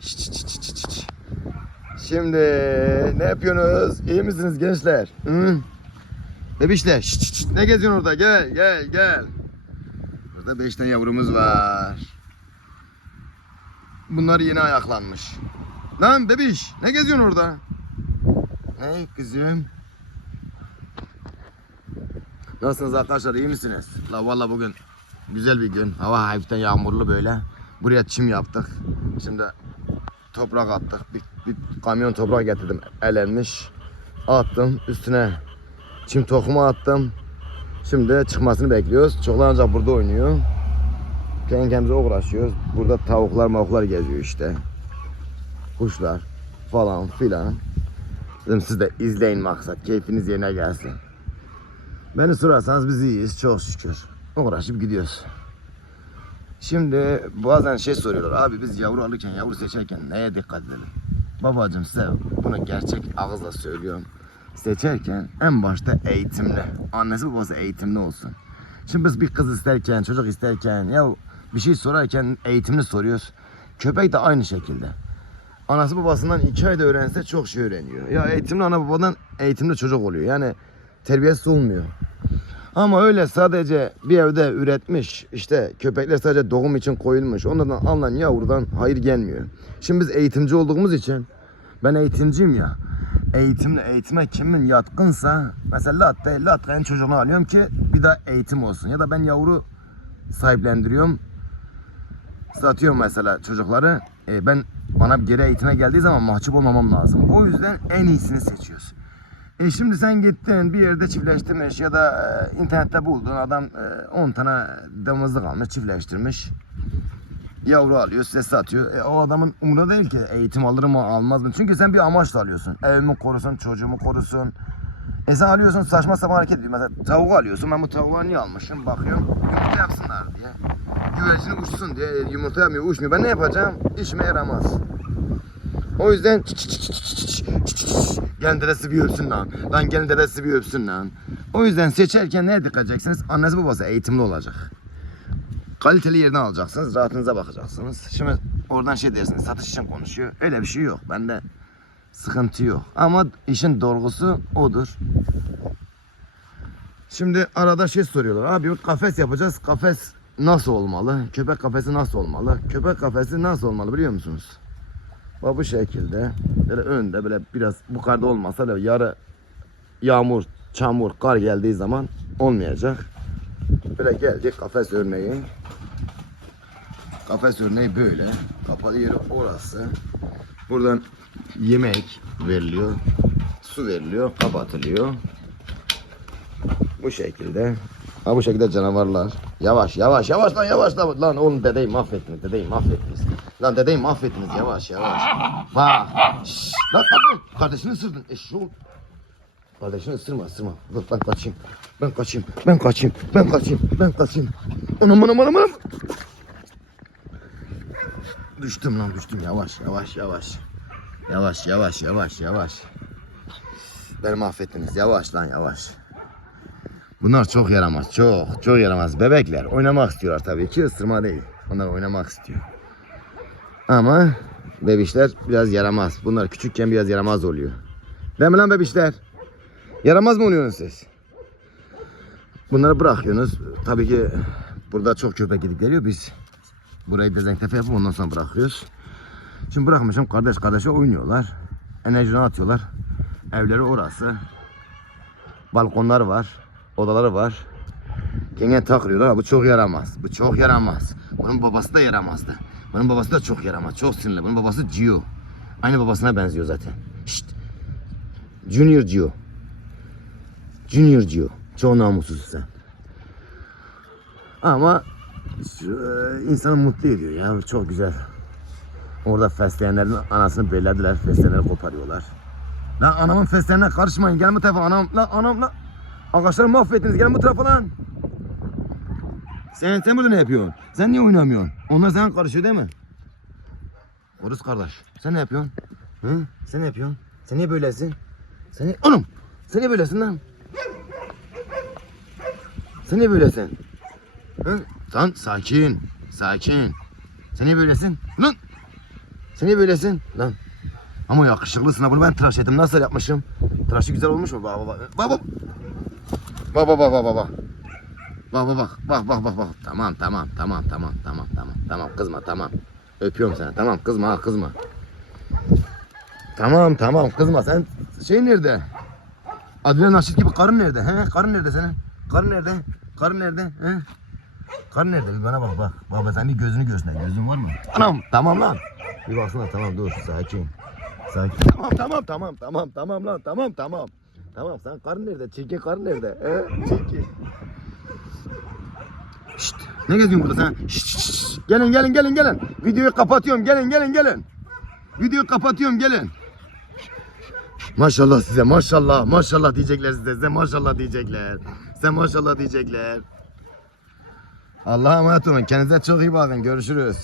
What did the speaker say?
Şşt, şşt, şşt, şşt. Şimdi ne yapıyorsunuz? İyi misiniz gençler? Hı? Bebişler. Şşt. Ne geziyorsun orada? Gel gel gel. Burada beş tane yavrumuz var. Bunlar yeni ayaklanmış. Lan bebiş ne geziyorsun orada? Ne kızım? Nasılsınız arkadaşlar iyi misiniz? La valla bugün güzel bir gün. Hava hafiften yağmurlu böyle. Buraya çim yaptık. Şimdi toprak attık. Bir, bir kamyon toprak getirdim. Elenmiş. Attım üstüne çim tohumu attım. Şimdi çıkmasını bekliyoruz. Çoklar ancak burada oynuyor. Kendi kendimize uğraşıyoruz. Burada tavuklar mavuklar geziyor işte. Kuşlar falan filan. Dedim siz de izleyin maksat. Keyfiniz yerine gelsin. Beni sorarsanız biz iyiyiz çok şükür. Uğraşıp gidiyoruz. Şimdi bazen şey soruyorlar. Abi biz yavru alırken, yavru seçerken neye dikkat edelim? Babacım size bunu gerçek ağızla söylüyorum. Seçerken en başta eğitimli. Annesi babası eğitimli olsun. Şimdi biz bir kız isterken, çocuk isterken ya bir şey sorarken eğitimli soruyoruz. Köpek de aynı şekilde. Anası babasından iki ayda öğrense çok şey öğreniyor. Ya eğitimli ana babadan eğitimli çocuk oluyor. Yani terbiyesiz olmuyor. Ama öyle sadece bir evde üretmiş işte köpekler sadece doğum için koyulmuş. Onlardan alınan yavrudan hayır gelmiyor. Şimdi biz eğitimci olduğumuz için ben eğitimciyim ya. Eğitimle eğitime kimin yatkınsa mesela latte, latte'nin çocuğunu alıyorum ki bir daha eğitim olsun. Ya da ben yavru sahiplendiriyorum. Satıyorum mesela çocukları. E, ben bana geri eğitime geldiği zaman mahcup olmamam lazım. O yüzden en iyisini seçiyoruz. E şimdi sen gittin bir yerde çiftleştirmiş ya da e, internette buldun adam e, 10 tane damızlık almış çiftleştirmiş. Yavru alıyor size satıyor. E, o adamın umurunda değil ki eğitim alır mı almaz mı? Çünkü sen bir amaçla alıyorsun. Evimi korusun, çocuğumu korusun. E sen alıyorsun saçma sapan hareket ediyor. Mesela tavuk alıyorsun. Ben bu tavuğu niye almışım? Bakıyorum yumurta yapsınlar diye. Güvercini uçsun diye E, yumurta yapmıyor, uçmuyor. Ben ne yapacağım? İşime yaramaz. O yüzden gelin dedesi bir öpsün lan. Lan gelin dedesi bir öpsün lan. O yüzden seçerken neye dikkat edeceksiniz? Annesi babası eğitimli olacak. Kaliteli yerden alacaksınız, rahatınıza bakacaksınız. Şimdi oradan şey dersiniz, satış için konuşuyor. Öyle bir şey yok. Bende sıkıntı yok. Ama işin doğrusu odur. Şimdi arada şey soruyorlar. Abi kafes yapacağız. Kafes nasıl olmalı? Köpek kafesi nasıl olmalı? Köpek kafesi nasıl olmalı biliyor musunuz? Bak bu şekilde. Böyle önde böyle biraz bu kadar olmasa da yarı yağmur, çamur, kar geldiği zaman olmayacak. Böyle gelecek kafes örneği. Kafes örneği böyle. Kapalı yeri orası. Buradan yemek veriliyor. Su veriliyor. Kapatılıyor. Bu şekilde. Ha bu şekilde canavarlar. Yavaş yavaş yavaş lan yavaş lan. Lan oğlum dedeyi mahvettiniz. Dedeyi mahvettiniz. Lan dedeyi mahvettiniz yavaş yavaş. Bak. Lan lan kardeşini ısırdın. Eşşoğlu. Kardeşini ısırma ısırma. Dur ben kaçayım. Ben kaçayım. Ben kaçayım. Ben kaçayım. Ben kaçayım. Anam anam anam anam. Düştüm lan düştüm yavaş yavaş yavaş. Yavaş yavaş yavaş yavaş. Beni mahvettiniz yavaş lan yavaş. Bunlar çok yaramaz çok çok yaramaz. Bebekler oynamak istiyorlar tabii ki ısırma değil. Onlar oynamak istiyor. Ama bebişler biraz yaramaz. Bunlar küçükken biraz yaramaz oluyor. Değil mi lan bebişler? Yaramaz mı oluyorsunuz siz? Bunları bırakıyorsunuz. Tabii ki burada çok köpek gidip geliyor. Biz burayı dezenfekte yapıp ondan sonra bırakıyoruz. Şimdi bırakmışım kardeş kardeşe oynuyorlar. Enerjini atıyorlar. Evleri orası. Balkonlar var. Odaları var. Kendine takılıyorlar. Ha, Bu çok yaramaz. Bu çok yaramaz. Bunun babası da yaramazdı. Bunun babası da çok yaramaz. Çok sinirli. Bunun babası Gio. Aynı babasına benziyor zaten. Şşt. Junior Gio. Junior Gio. Çok namussuz sen. Ama e, insanı mutlu ediyor ya. Çok güzel. Orada fesleğenlerin anasını belirlediler. Fesleğenleri koparıyorlar. Lan anamın fesleğenine karışmayın. Bu tarafa anam. Lan anam lan. Ağaçları mahvettiniz. Gelin bu tarafa lan. Sen, sen burada ne yapıyorsun? Sen niye oynamıyorsun? Onlar sana karışıyor değil mi? Oruz kardeş. Sen ne yapıyorsun? Hı? Sen ne yapıyorsun? Sen niye böylesin? Sen niye... Anam! Sen niye böylesin lan? Sen niye böylesin? Hı? Lan sakin. Sakin. Sen niye böylesin? Lan. Sen niye böylesin? Lan. Ama yakışıklısın ha bunu ben tıraş ettim. Nasıl yapmışım? Tıraşı güzel olmuş mu? Bak. Bak bak. Bak bak bak bak bak. Bak bak bak bak bak bak bak. Tamam tamam tamam tamam tamam tamam tamam kızma tamam. Öpüyorum seni tamam kızma ha kızma. Tamam tamam kızma sen şey nerede? Adile Naşit gibi karın nerede? He? Karın nerede senin? Karın nerede? Karın nerede? He? Karın nerede? Bir bana bak bak. Baba sen bir gözünü göster. Gözün var mı? Anam tamam lan. Bir baksana tamam dur sakin. Sakin. Tamam tamam tamam tamam tamam lan tamam tamam. Tamam sen karın nerede? Çirkin karın nerede? He? Çirkin. Şşt. Ne geziyorsun burada sen? Şşt, şşt, şşt. Gelin gelin gelin gelin. Videoyu kapatıyorum. Gelin gelin gelin. Videoyu kapatıyorum gelin. Maşallah size maşallah maşallah diyecekler size. Size maşallah diyecekler. Size maşallah diyecekler. Allah'a emanet olun. Kendinize çok iyi bakın. Görüşürüz.